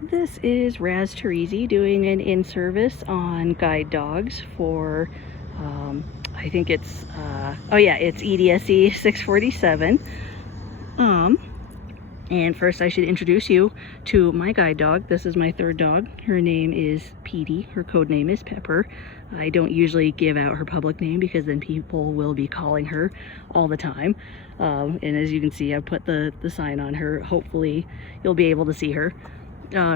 This is Raz Teresi doing an in-service on guide dogs for, I think it's, oh yeah, it's EDSE 647. And first I should introduce you to my guide dog. This is my third dog. Her name is Petey. Her code name is Pepper. I don't usually give out her public name because then people will be calling her all the time. And as you can see, I put the sign on her. Hopefully you'll be able to see her.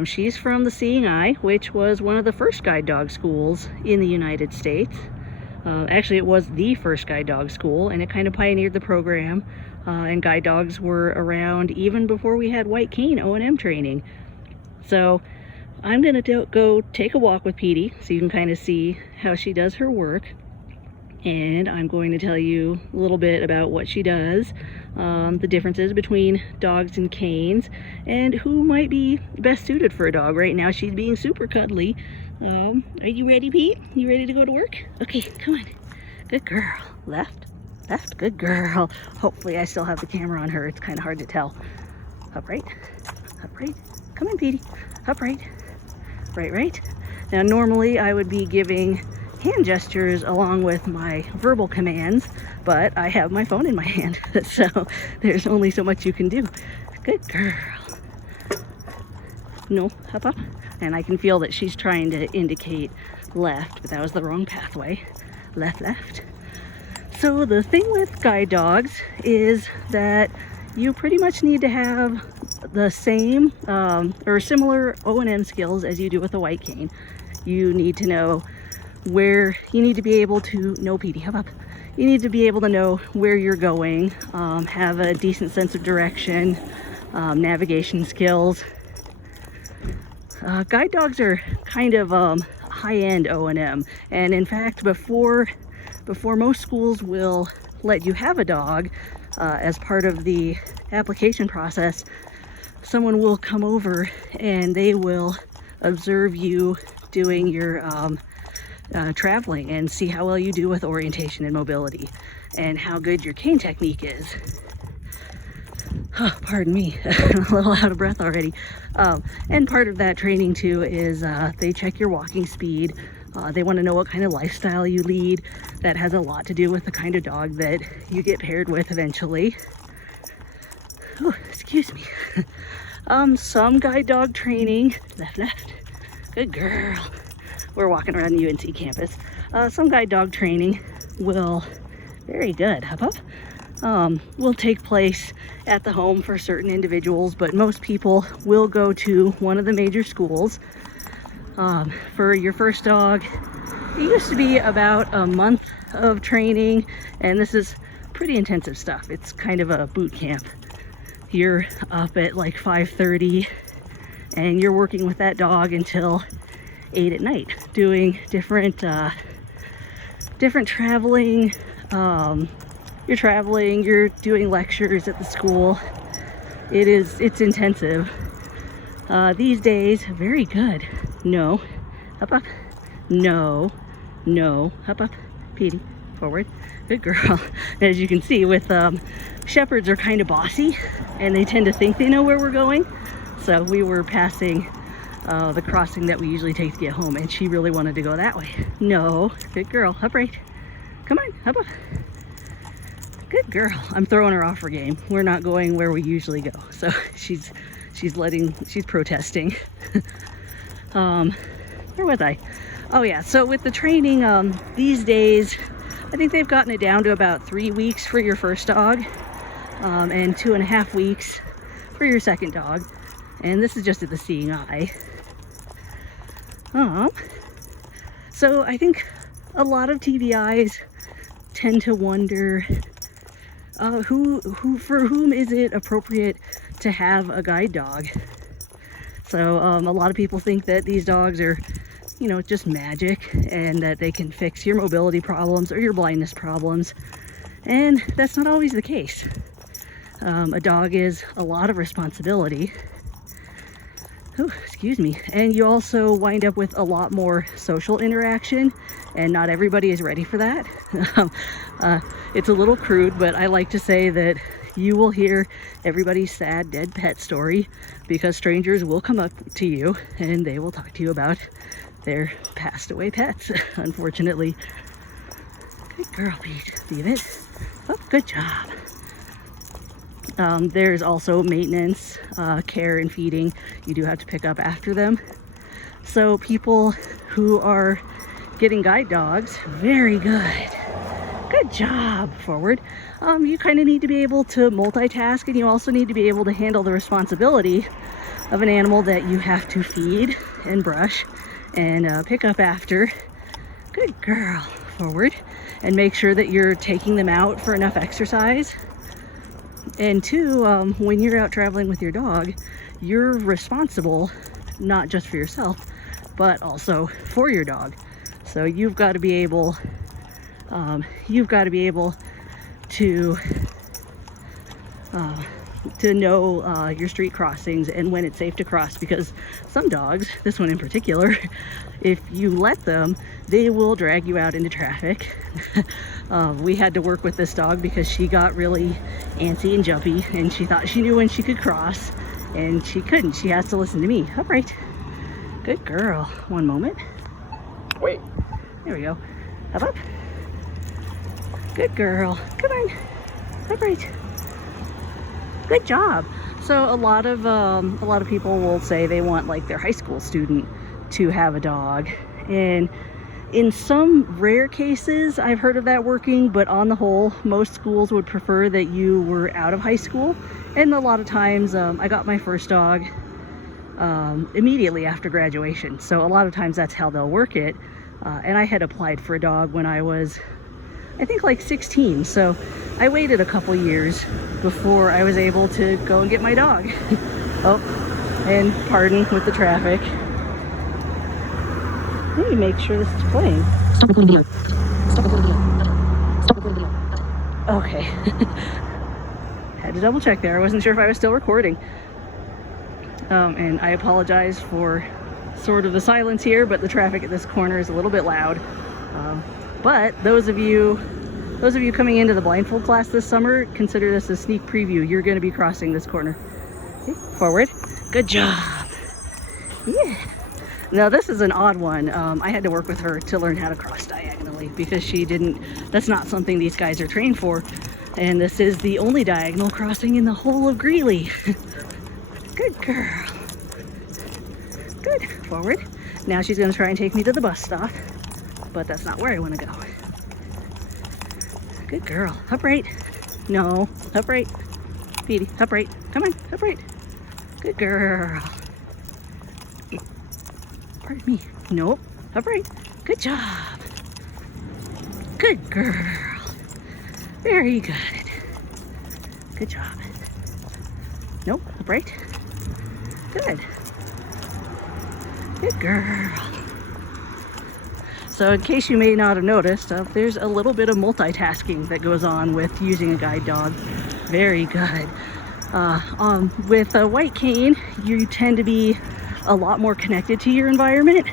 She's from the Seeing Eye, which was one of the first guide dog schools in the United States. Actually, it was the first guide dog school, and it kind of pioneered the program. And guide dogs were around even before we had white cane O&M training. So I'm going to go take a walk with Petey so you can kind of see how she does her work. And I'm going to tell you a little bit about what she does, the differences between dogs and canes, and who might be best suited for a dog. Right now she's being super cuddly. Are you ready, Pete? You ready to go to work? Okay, come on. Good girl. Left, left, good girl. Hopefully I still have the camera on her. It's kind of hard to tell. Upright, upright. Come on, Petey. Upright, right, right. Now normally I would be giving hand gestures along with my verbal commands, but I have my phone in my hand, so there's only so much you can do. Good girl. No, hop up. And I can feel that she's trying to indicate left, but that was the wrong pathway. Left, left. So the thing with guide dogs is that you pretty much need to have the same or similar O&M skills as you do with a white cane. You need to know where you need to be able to know, Petey, hop up. You need to be able to know where you're going, have a decent sense of direction, navigation skills. Guide dogs are kind of high-end O&M, and in fact, before most schools will let you have a dog, as part of the application process, someone will come over and they will observe you doing your traveling and see how well you do with orientation and mobility and how good your cane technique is. Oh, pardon me, I'm a little out of breath already. And part of that training too is they check your walking speed. They want to know what kind of lifestyle you lead. That has a lot to do with the kind of dog that you get paired with eventually. Oh, excuse me. Some guide dog training, left, left, good girl. We're walking around the UNC campus. Some guide dog training will, very good, hop up, will take place at the home for certain individuals, but most people will go to one of the major schools. For your first dog, it used to be about a month of training, and this is pretty intensive stuff. It's kind of a boot camp. You're up at like 5:30 and you're working with that dog until 8 at night, doing different traveling. You're traveling, you're doing lectures at the school. It's intensive. These days, very good. No, up, up. No, no, up, up. Petey, forward. Good girl. As you can see, with shepherds are kind of bossy, and they tend to think they know where we're going. So we were passing the crossing that we usually take to get home, and she really wanted to go that way. No, good girl, upright. Come on, up, up. Good girl. I'm throwing her off her game. We're not going where we usually go, so she's protesting. Where was I? Oh yeah, so with the training, these days, I think they've gotten it down to about 3 weeks for your first dog, and 2.5 weeks for your second dog. And this is just at the Seeing Eye. So I think a lot of TVIs tend to wonder, for whom is it appropriate to have a guide dog? So a lot of people think that these dogs are, you know, just magic and that they can fix your mobility problems or your blindness problems. And that's not always the case. A dog is a lot of responsibility. Oh, excuse me. And you also wind up with a lot more social interaction, and not everybody is ready for that. It's a little crude, but I like to say that you will hear everybody's sad dead pet story, because strangers will come up to you and they will talk to you about their passed away pets, unfortunately. Good girl, Pete. Leave it. Oh, good job. There's also maintenance, care, and feeding. You do have to pick up after them. So people who are getting guide dogs, very good. Good job. Forward. You kind of need to be able to multitask, and you also need to be able to handle the responsibility of an animal that you have to feed and brush and pick up after. Good girl. Forward. And make sure that you're taking them out for enough exercise. And two, when you're out traveling with your dog, you're responsible not just for yourself, but also for your dog. So you've got to be able to know your street crossings and when it's safe to cross, because some dogs, this one in particular, if you let them, they will drag you out into traffic. We had to work with this dog because she got really antsy and jumpy, and she thought she knew when she could cross, and she couldn't. She has to listen to me. Upright. Good girl. One moment. Wait. There we go. Up. Good girl. Come on. Upright. Good job. So a lot of people will say they want like their high school student to have a dog, and in some rare cases I've heard of that working, but on the whole most schools would prefer that you were out of high school. And a lot of times I got my first dog immediately after graduation, so a lot of times that's how they'll work it. And I had applied for a dog when I was, I think, like 16, so I waited a couple years before I was able to go and get my dog. Oh, and pardon with the traffic. Let me make sure this is playing. Stop recording video. Stop recording video. Stop recording video. Okay. Had to double check there. I wasn't sure if I was still recording. And I apologize for sort of the silence here, but the traffic at this corner is a little bit loud. But those of you coming into the blindfold class this summer, consider this a sneak preview. You're going to be crossing this corner. Okay, forward. Good job. Yeah. Now this is an odd one. I had to work with her to learn how to cross diagonally, because that's not something these guys are trained for. And this is the only diagonal crossing in the whole of Greeley. Good girl. Good. Forward. Now she's going to try and take me to the bus stop, but that's not where I want to go. Good girl. Upright. No. Upright. Petey. Upright. Come on. Upright. Good girl. Pardon me. Nope. Upright. Good job. Good girl. Very good. Good job. Nope. Upright. Good. Good girl. So in case you may not have noticed, there's a little bit of multitasking that goes on with using a guide dog. Very good. With a white cane, you tend to be a lot more connected to your environment.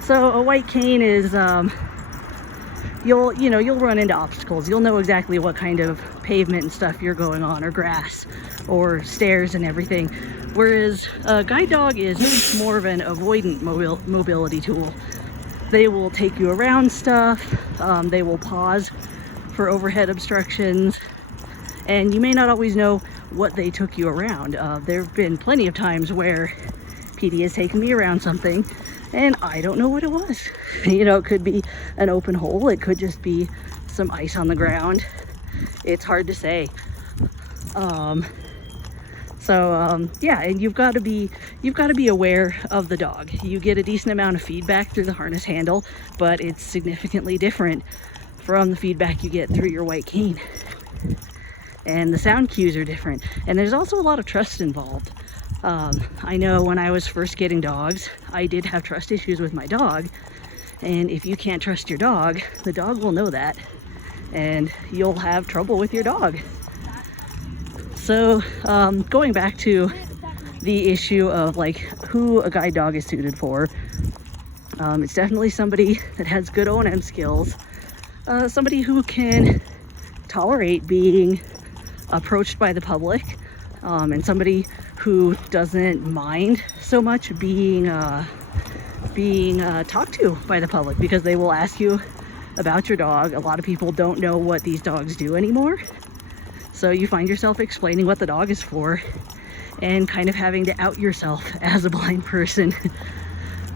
So a white cane is, you'll run into obstacles. You'll know exactly what kind of pavement and stuff you're going on, or grass, or stairs and everything. Whereas a guide dog is more of an avoidant mobility tool. They will take you around stuff. They will pause for overhead obstructions, and you may not always know what they took you around. There have been plenty of times where PD has taken me around something and I don't know what it was. It could be an open hole. It could just be some ice on the ground. It's hard to say. Yeah, and you've got to be aware of the dog. You get a decent amount of feedback through the harness handle, but it's significantly different from the feedback you get through your white cane. And the sound cues are different. And there's also a lot of trust involved. I know when I was first getting dogs, I did have trust issues with my dog. And if you can't trust your dog, the dog will know that, and you'll have trouble with your dog. So going back to the issue of like who a guide dog is suited for, it's definitely somebody that has good O&M skills, somebody who can tolerate being approached by the public, and somebody who doesn't mind so much being talked to by the public, because they will ask you about your dog. A lot of people don't know what these dogs do anymore, so you find yourself explaining what the dog is for and kind of having to out yourself as a blind person.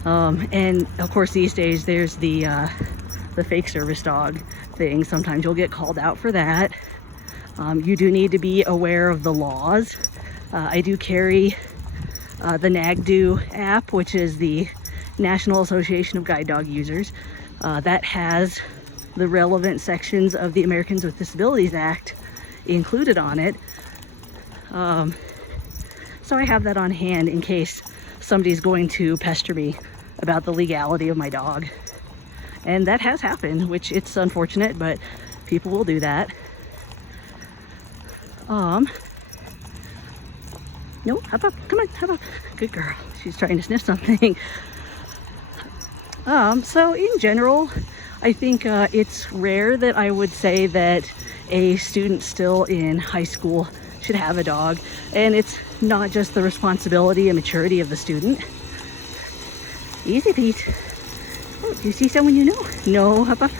And of course these days there's the fake service dog thing. Sometimes you'll get called out for that. You do need to be aware of the laws. I do carry the NAGDO app, which is the National Association of Guide Dog Users. That has the relevant sections of the Americans with Disabilities Act included on it. So I have that on hand in case somebody's going to pester me about the legality of my dog. And that has happened, which it's unfortunate, but people will do that. No, hop up, come on, hop up. Good girl. She's trying to sniff something. So in general, I think it's rare that I would say that a student still in high school should have a dog. And it's not just the responsibility and maturity of the student. Easy, Pete. Oh, do you see someone you know? No, hop up.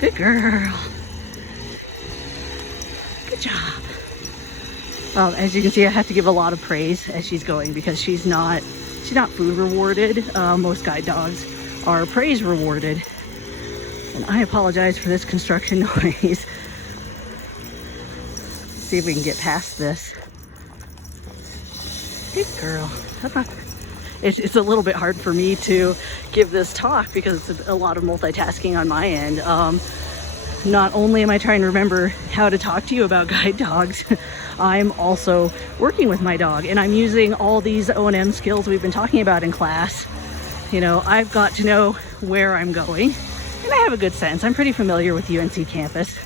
Good girl. Good job. As you can see, I have to give a lot of praise as she's going, because she's not food rewarded. Most guide dogs are praise rewarded. And I apologize for this construction noise. See if we can get past this. Good girl. Hop up. It's a little bit hard for me to give this talk because it's a lot of multitasking on my end. Not only am I trying to remember how to talk to you about guide dogs, I'm also working with my dog, and I'm using all these O&M skills we've been talking about in class. You know, I've got to know where I'm going, and I have a good sense. I'm pretty familiar with UNC campus.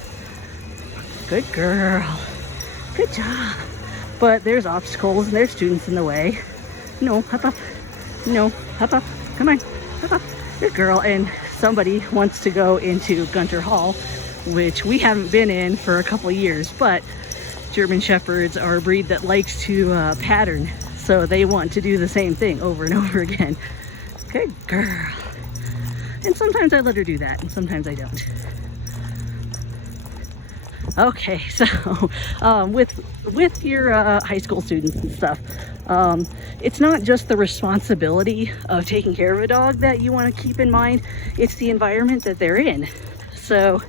Good girl. Good job. But there's obstacles and there's students in the way. No, hop up. No, hop up. Come on, hop up. Good girl. And somebody wants to go into Gunter Hall, which we haven't been in for a couple years, but German Shepherds are a breed that likes to pattern, so they want to do the same thing over and over again. Good girl. And sometimes I let her do that, and sometimes I don't. Okay, so with your high school students and stuff, it's not just the responsibility of taking care of a dog that you want to keep in mind, it's the environment that they're in. So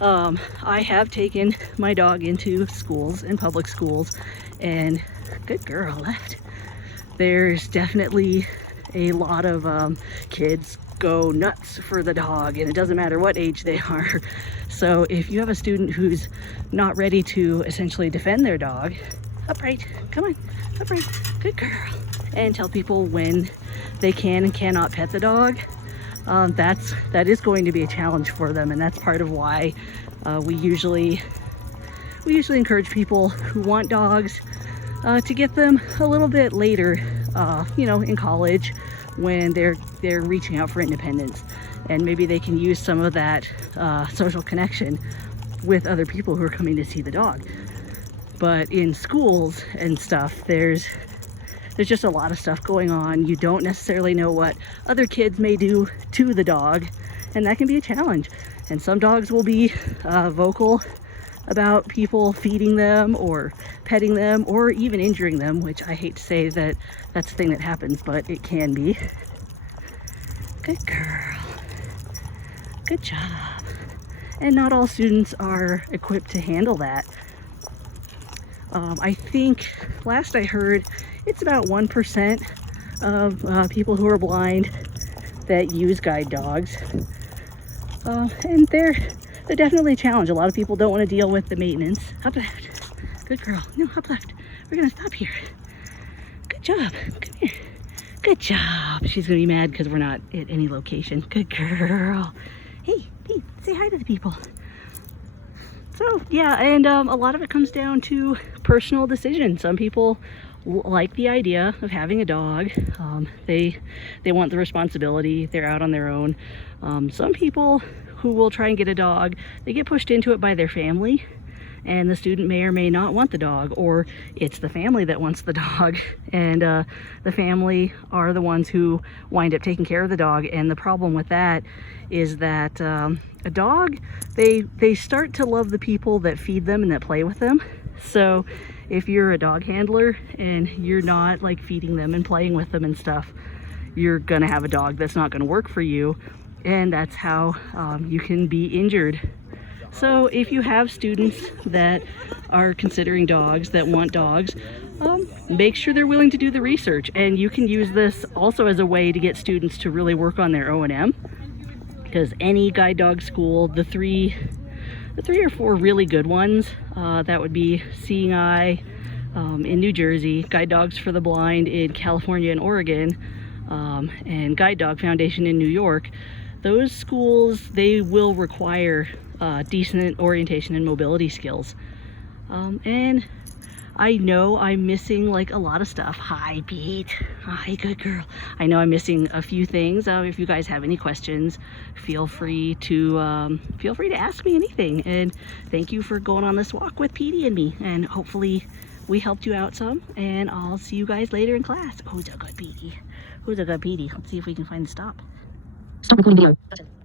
I have taken my dog into schools and public schools, and good girl, left. There's definitely a lot of kids go nuts for the dog, and it doesn't matter what age they are. So if you have a student who's not ready to essentially defend their dog, upright, come on, upright, good girl, and tell people when they can and cannot pet the dog, that is going to be a challenge for them, and that's part of why we usually encourage people who want dogs to get them a little bit later, you know, in college, when they're reaching out for independence, and maybe they can use some of that social connection with other people who are coming to see the dog. But in schools and stuff, there's just a lot of stuff going on. You don't necessarily know what other kids may do to the dog, and that can be a challenge. And some dogs will be vocal about people feeding them or petting them or even injuring them, which I hate to say that that's the thing that happens, but it can be. Good girl. Good job. And not all students are equipped to handle that. I think last I heard it's about 1% of people who are blind that use guide dogs, and they're definitely a challenge. A lot of people don't want to deal with the maintenance. Hop left. Good girl. No, hop left. We're gonna stop here. Good job. Come here. Good job. She's gonna be mad because we're not at any location. Good girl. Hey, Pete, say hi to the people. So yeah, and a lot of it comes down to personal decision. Some people like the idea of having a dog. They want the responsibility. They're out on their own. Some people who will try and get a dog, they get pushed into it by their family, and the student may or may not want the dog, or it's the family that wants the dog, and the family are the ones who wind up taking care of the dog. And the problem with that is that a dog, they start to love the people that feed them and that play with them. So if you're a dog handler and you're not like feeding them and playing with them and stuff, you're gonna have a dog that's not gonna work for you, and that's how you can be injured. So if you have students that are considering dogs, that want dogs, make sure they're willing to do the research. And you can use this also as a way to get students to really work on their O&M, because any guide dog school, the three or four really good ones, that would be Seeing Eye in New Jersey, Guide Dogs for the Blind in California and Oregon, and Guide Dog Foundation in New York. Those schools, they will require decent orientation and mobility skills. And I know I'm missing like a lot of stuff. Hi, Pete. Hi, good girl. I know I'm missing a few things. If you guys have any questions, feel free to ask me anything. And thank you for going on this walk with Petey and me. And hopefully we helped you out some. And I'll see you guys later in class. Who's a good Petey? Who's a good Petey? Let's see if we can find the stop. Stop recording video. Button.